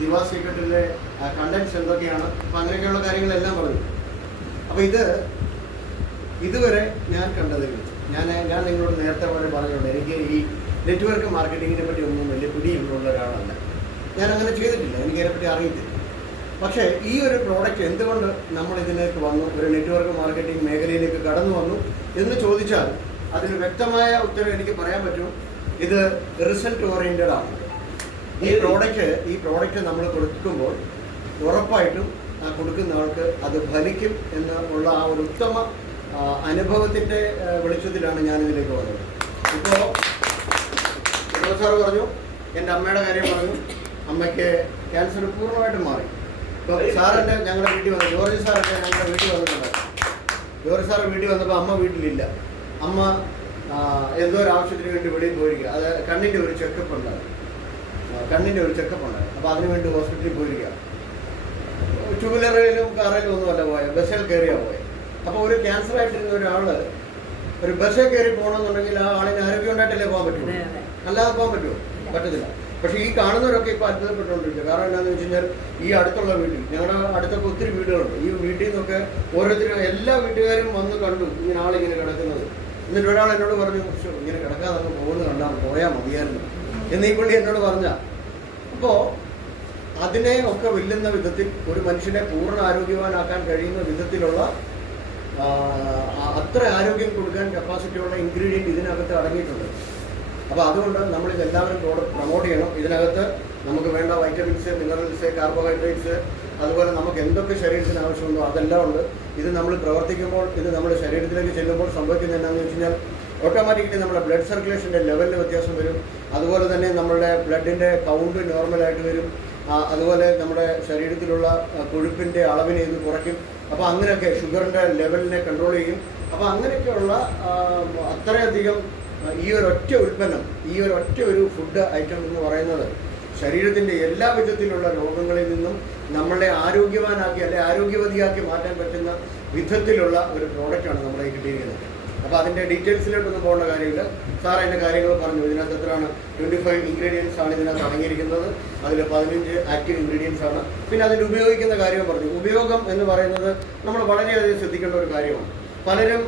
Diva സീക്രട്ടിലെ contents എന്തൊക്കെയാണ്, അപ്പം അങ്ങനെയൊക്കെയുള്ള കാര്യങ്ങളെല്ലാം പറഞ്ഞു. അപ്പോൾ ഇതുവരെ ഞാൻ കണ്ടതിൽ വെച്ച് ഞാൻ നിങ്ങളോട് നേരത്തെ വളരെ പറഞ്ഞിട്ടുണ്ട്, എനിക്ക് ഈ നെറ്റ്വർക്ക് മാർക്കറ്റിങ്ങിനെ പറ്റി ഒന്നും വലിയ പിടിയുള്ള ഒരാളല്ല. ഞാൻ അങ്ങനെ ചെയ്തിട്ടില്ല, എനിക്കതിനെപ്പറ്റി അറിയത്തില്ല. പക്ഷേ ഈ ഒരു പ്രോഡക്റ്റ് എന്തുകൊണ്ട് നമ്മൾ ഇതിലേക്ക് വന്നു, ഒരു നെറ്റ്വർക്ക് മാർക്കറ്റിംഗ് മേഖലയിലേക്ക് കടന്നു വന്നു എന്ന് ചോദിച്ചാൽ അതിന് വ്യക്തമായ ഉത്തരം എനിക്ക് പറയാൻ പറ്റും. ഇത് റിസൾട്ട് ഓറിയൻറ്റഡ് ആണ്. ഈ പ്രോഡക്റ്റ് നമ്മൾ കൊടുക്കുമ്പോൾ ഉറപ്പായിട്ടും കൊടുക്കുന്ന ആൾക്ക് അത് ഫലിക്കും എന്നുള്ള ആ ഒരു ഉത്തമ അനുഭവത്തിൻ്റെ വെളിച്ചത്തിലാണ് ഞാനിതിലേക്ക് വന്നത്. ഇപ്പോൾ സാറ് പറഞ്ഞു, എൻ്റെ അമ്മയുടെ കാര്യം പറഞ്ഞു, അമ്മയ്ക്ക് ക്യാൻസർ പൂർണ്ണമായിട്ടും മാറി. ഇപ്പോൾ സാറിൻ്റെ ഞങ്ങളുടെ വീട്ടിൽ വന്നു, ജോർജ് സാറൊക്കെ ഞങ്ങളുടെ വീട്ടിൽ വന്നിട്ടുണ്ട്. ജോർജ് സാറ് വീട്ടിൽ വന്നപ്പോൾ അമ്മ വീട്ടിലില്ല. അമ്മ എന്തോ ഒരു ആവശ്യത്തിന് വേണ്ടി വെളിയിൽ പോയിരിക്കുക. അത് കണ്ണിൻ്റെ ഒരു ചെക്കപ്പ് ഉണ്ടായിരുന്നു. അപ്പോൾ അതിനുവേണ്ടി ഹോസ്പിറ്റലിൽ പോയിരിക്കുക. ടൂ വീലറിലും കാറിലും ഒന്നുമല്ല പോയത്, ബസ്സിൽ കയറിയാണ് പോയത്. അപ്പോൾ ഒരു ക്യാൻസർ ആയിട്ടിരുന്ന ഒരാൾ ഒരു ബസ്സിൽ കയറി പോകണമെന്നുണ്ടെങ്കിൽ ആ ആളിന് ആരോഗ്യം ഉണ്ടായിട്ടല്ലേ പോകാൻ പറ്റുള്ളൂ, അല്ലാതെ പോകാൻ പറ്റുമോ? പറ്റത്തില്ല. പക്ഷേ ഈ കാണുന്നവരൊക്കെ ഇപ്പോൾ അത്ഭുതപ്പെട്ടുകൊണ്ടിരിക്കുക. കാരണം എന്താണെന്ന് വെച്ച് കഴിഞ്ഞാൽ ഈ അടുത്തുള്ള വീട്ടിൽ, ഞങ്ങളുടെ അടുത്തൊക്കെ ഒത്തിരി വീടുകളുണ്ട്. ഈ വീട്ടിൽ നിന്നൊക്കെ ഓരോരുത്തരും എല്ലാ വീട്ടുകാരും വന്ന് കണ്ടു ഇങ്ങനെ ആളിങ്ങനെ കിടക്കുന്നത്. എന്നിട്ട് ഒരാൾ എന്നോട് പറഞ്ഞു, ഇങ്ങനെ കിടക്കാതെ അങ്ങ് പോകുന്നത് പോയാൽ മതിയായിരുന്നു എന്ന് ഈ പുള്ളി എന്നോട് പറഞ്ഞ. അപ്പോൾ അതിനെ ഒക്കെ വെല്ലുന്ന വിധത്തിൽ ഒരു മനുഷ്യനെ പൂർണ്ണ ആരോഗ്യവാനാക്കാൻ കഴിയുന്ന വിധത്തിലുള്ള അത്ര ആരോഗ്യം കൊടുക്കാൻ കപ്പാസിറ്റിയുള്ള ഇൻഗ്രീഡിയൻറ്റ് ഇതിനകത്ത് അടങ്ങിയിട്ടുണ്ട്. അപ്പോൾ അതുകൊണ്ട് നമ്മളിതെല്ലാവരും പ്രൊമോട്ട് ചെയ്യണം. ഇതിനകത്ത് നമുക്ക് വേണ്ട വൈറ്റമിൻസ്, മിനറൽസ്, കാർബോഹൈഡ്രേറ്റ്സ്, അതുപോലെ നമുക്ക് എന്തൊക്കെ ശരീരത്തിന് ആവശ്യമുണ്ടോ അതെല്ലാം ഉണ്ട്. ഇത് നമ്മൾ പ്രവർത്തിക്കുമ്പോൾ, ഇത് നമ്മുടെ ശരീരത്തിലേക്ക് ചെല്ലുമ്പോൾ സംഭവിക്കുന്നത് എന്താണെന്ന് വെച്ച് കഴിഞ്ഞാൽ ഓട്ടോമാറ്റിക്കലി നമ്മുടെ ബ്ലഡ് സർക്കുലേഷൻ്റെ ലെവലിൽ വ്യത്യാസം വരും. അതുപോലെ തന്നെ നമ്മുടെ ബ്ലഡിൻ്റെ കൗണ്ട് നോർമലായിട്ട് വരും. അതുപോലെ നമ്മുടെ ശരീരത്തിലുള്ള കൊഴുപ്പിൻ്റെ അളവിനെ ഇത് കുറയ്ക്കും. അപ്പോൾ അങ്ങനെയൊക്കെ ഷുഗറിൻ്റെ ലെവലിനെ കൺട്രോൾ ചെയ്യും. അപ്പോൾ അങ്ങനെയൊക്കെയുള്ള അത്രയധികം ഈ ഒരൊറ്റ ഉൽപ്പന്നം, ഈ ഒരൊറ്റ ഒരു ഫുഡ് ഐറ്റം എന്ന് പറയുന്നത് ശരീരത്തിൻ്റെ എല്ലാ വിധത്തിലുള്ള രോഗങ്ങളിൽ നിന്നും നമ്മളെ ആരോഗ്യവാനാക്കി അല്ലെങ്കിൽ ആരോഗ്യവതിയാക്കി മാറ്റാൻ പറ്റുന്ന വിധത്തിലുള്ള ഒരു പ്രോഡക്റ്റാണ് നമ്മളെ കിട്ടിയിരിക്കുന്നത്. അപ്പോൾ അതിൻ്റെ ഡീറ്റെയിൽസിലോട്ടൊന്നും പോകേണ്ട കാര്യമില്ല. സാർ അതിൻ്റെ കാര്യങ്ങൾ പറഞ്ഞു. ഇതിനകത്ത് എത്രയാണ് 25 ഇൻഗ്രീഡിയൻസ് ആണ് ഇതിനകത്ത് അടങ്ങിയിരിക്കുന്നത്. അതിൽ 15 ആക്റ്റീവ് ഇൻഗ്രീഡിയൻസ് ആണ്. പിന്നെ അതിൽ ഉപയോഗിക്കുന്ന കാര്യം പറഞ്ഞു. ഉപയോഗം എന്ന് പറയുന്നത് നമ്മൾ വളരെയധികം ശ്രദ്ധിക്കേണ്ട ഒരു കാര്യമാണ്.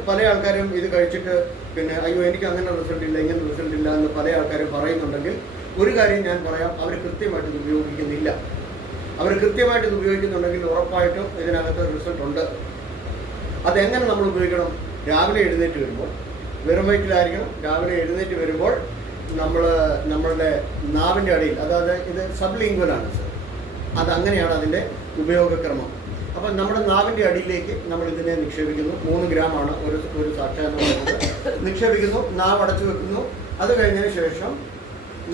പല ആൾക്കാരും ഇത് കഴിച്ചിട്ട് പിന്നെ അയ്യോ എനിക്ക് അങ്ങനെ റിസൾട്ട് ഇല്ല, ഇങ്ങനെ റിസൾട്ട് ഇല്ല എന്ന് പല ആൾക്കാരും പറയുന്നുണ്ടെങ്കിൽ ഒരു കാര്യം ഞാൻ പറയാം, അവർ കൃത്യമായിട്ട് ഇത് ഉപയോഗിക്കുന്നില്ല. അവർ കൃത്യമായിട്ട് ഇത് ഉപയോഗിക്കുന്നുണ്ടെങ്കിൽ ഉറപ്പായിട്ടും ഇതിനകത്ത് റിസൾട്ട് ഉണ്ട്. അതെങ്ങനെ നമ്മൾ ഉപയോഗിക്കണം? രാവിലെ എഴുന്നേറ്റ് വരുമ്പോൾ, വെറും വയറ്റിലായിരിക്കണം. രാവിലെ എഴുന്നേറ്റ് വരുമ്പോൾ നമ്മളുടെ നാവിൻ്റെ അടിയിൽ, അതായത് ഇത് സബ്ലിംഗ്വലാണ് സർ, അതങ്ങനെയാണ് അതിൻ്റെ ഉപയോഗക്രമം. അപ്പം നമ്മുടെ നാവിൻ്റെ അടിയിലേക്ക് നമ്മൾ ഇതിനെ നിക്ഷേപിക്കുന്നു. 3 ഗ്രാമാണ് ഒരു സാക്ഷാത്കാരം നിക്ഷേപിക്കുന്നു. നാവ് അടച്ചു വെക്കുന്നു. അത് കഴിഞ്ഞതിന് ശേഷം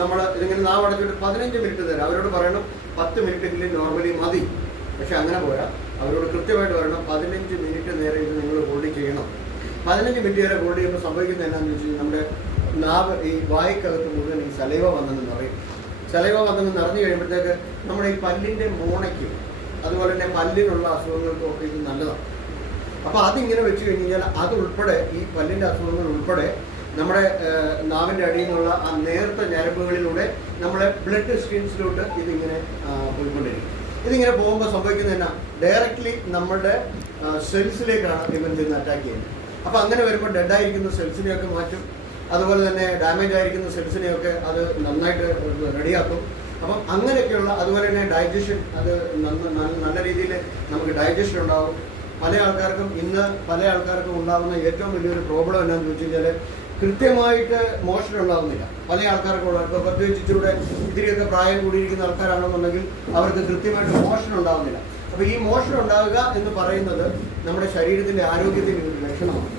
നമ്മൾ ഇതിങ്ങനെ നാവ് അടച്ചിട്ട് 15 മിനിറ്റ് തരാം. അവരോട് പറയണം 10 മിനിറ്റെങ്കിലും നോർമലി മതി. പക്ഷെ അങ്ങനെ പോരാ, അവരോട് കൃത്യമായിട്ട് പറയണം 15 മിനിറ്റ് നേരം ഇത് നിങ്ങൾ ഹോൾഡ് ചെയ്യണം. 15 മിനിറ്റ് വരെ ഹോൾഡ് ചെയ്യുമ്പോൾ സംഭവിക്കുന്നത് എന്താണെന്ന് വെച്ച് കഴിഞ്ഞാൽ നമ്മുടെ നാവ്, ഈ വായ്ക്കകത്ത് മുഴുവൻ ഈ സലൈവ വന്നെന്ന് നിറയും. സലൈവ വന്നെന്ന് നിറഞ്ഞു കഴിയുമ്പോഴത്തേക്ക് നമ്മുടെ ഈ പല്ലിൻ്റെ മോണയ്ക്കും അതുപോലെ തന്നെ പല്ലിനുള്ള അസുഖങ്ങൾക്കും ഒക്കെ ഇത് നല്ലതാണ്. അപ്പോൾ അതിങ്ങനെ വെച്ച് കഴിഞ്ഞാൽ അതുൾപ്പെടെ, ഈ പല്ലിൻ്റെ അസുഖങ്ങൾ ഉൾപ്പെടെ നമ്മുടെ നാവിൻ്റെ അടിയിൽ നിന്നുള്ള ആ നേർത്ത ഞരമ്പുകളിലൂടെ നമ്മളെ ബ്ലഡ് സ്ട്രീംസിലോട്ട് ഇതിങ്ങനെ പോയിക്കൊണ്ടിരിക്കും. ഇതിങ്ങനെ പോകുമ്പോൾ സംഭവിക്കുന്നത് എന്നാ, ഡയറക്റ്റ്ലി നമ്മുടെ സെൽസിലേക്കാണ് ഇവൻ ചെന്ന് അറ്റാക്ക് ചെയ്യുന്നത്. അപ്പോൾ അങ്ങനെ വരുമ്പോൾ ഡെഡായിരിക്കുന്ന സെൽസിനെയൊക്കെ മാറ്റും. അതുപോലെ തന്നെ ഡാമേജ് ആയിരിക്കുന്ന സെൽസിനെയൊക്കെ അത് നന്നായിട്ട് റെഡിയാക്കും. അപ്പം അങ്ങനെയൊക്കെയുള്ള, അതുപോലെ തന്നെ ഡൈജഷൻ, അത് നല്ല രീതിയിൽ നമുക്ക് ഡൈജഷൻ ഉണ്ടാവും. പല ആൾക്കാർക്കും ഉണ്ടാകുന്ന ഏറ്റവും വലിയൊരു പ്രോബ്ലം എന്താണെന്ന് ചോദിച്ചു കഴിഞ്ഞാൽ കൃത്യമായിട്ട് മോഷൻ ഉണ്ടാകുന്നില്ല. പല ആൾക്കാർക്കുള്ള, ഇപ്പോൾ പ്രത്യേകിച്ച് ഇത്തിരിയൊക്കെ പ്രായം കൂടിയിരിക്കുന്ന ആൾക്കാരാണെന്നുണ്ടെങ്കിൽ അവർക്ക് കൃത്യമായിട്ട് മോഷൻ ഉണ്ടാകുന്നില്ല. അപ്പോൾ ഈ മോഷൻ ഉണ്ടാവുക എന്ന് പറയുന്നത് നമ്മുടെ ശരീരത്തിൻ്റെ ആരോഗ്യത്തിൻ്റെ ഒരു ലക്ഷണമാണ്.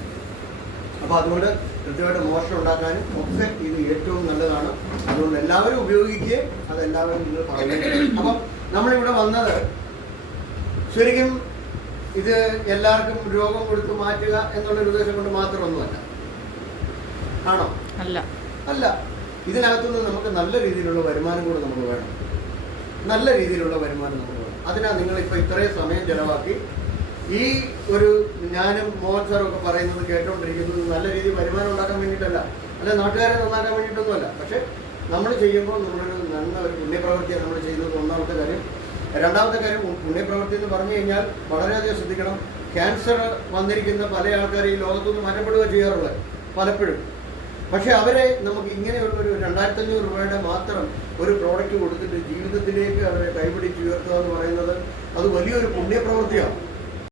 അപ്പോൾ അതുകൊണ്ട് കൃത്യമായിട്ട് മോഷൻ ഉണ്ടാക്കാനും ഒക്കെ ഇത് ഏറ്റവും നല്ലതാണ്. അതുകൊണ്ട് എല്ലാവരും ഉപയോഗിക്കുകയും അതെല്ലാവരും നിങ്ങൾ പറയുകയും. അപ്പം നമ്മളിവിടെ വന്നത് ശരിക്കും ഇത് എല്ലാവർക്കും രോഗം കൊടുത്ത് മാറ്റുക എന്നുള്ളൊരു ഉദ്ദേശം കൊണ്ട് മാത്രമൊന്നുമല്ല. ആണോ? അല്ല. ഇതിനകത്തുനിന്ന് നമുക്ക് നല്ല രീതിയിലുള്ള വരുമാനം കൂടെ നമുക്ക് വേണം. അതിനാ നിങ്ങളിപ്പോൾ ഇത്രയും സമയം ചെലവാക്കി ഈ ഒരു, ഞാനും മോഹൻ സാറും ഒക്കെ പറയുന്നത് കേട്ടോണ്ടിരിക്കുന്നത് നല്ല രീതിയിൽ വരുമാനം ഉണ്ടാക്കാൻ വേണ്ടിയിട്ടല്ല, അല്ല നാട്ടുകാരെ നന്നാക്കാൻ വേണ്ടിയിട്ടൊന്നുമല്ല. പക്ഷേ നമ്മൾ ചെയ്യുമ്പോൾ നമ്മളൊരു നന്മ ഒരു പുണ്യപ്രവൃത്തിയാണ് നമ്മൾ ചെയ്യുന്നത്. ഒന്നാമത്തെ കാര്യം. രണ്ടാമത്തെ കാര്യം, പുണ്യപ്രവൃത്തി എന്ന് പറഞ്ഞു കഴിഞ്ഞാൽ വളരെയധികം ശ്രദ്ധിക്കണം. ക്യാൻസർ വന്നിരിക്കുന്ന പല ആൾക്കാരും ഈ ലോകത്തുനിന്ന് മരണപ്പെടുക ചെയ്യാറുള്ളത് പലപ്പോഴും. പക്ഷേ അവരെ നമുക്ക് ഇങ്ങനെയുള്ള ഒരു 2500 രൂപയുടെ മാത്രം ഒരു പ്രോഡക്റ്റ് കൊടുത്തിട്ട് ജീവിതത്തിലേക്ക് അവരെ കൈപിടിച്ച് ഉയർത്തുക എന്ന് പറയുന്നത് അത് വലിയൊരു പുണ്യപ്രവൃത്തിയാണ്.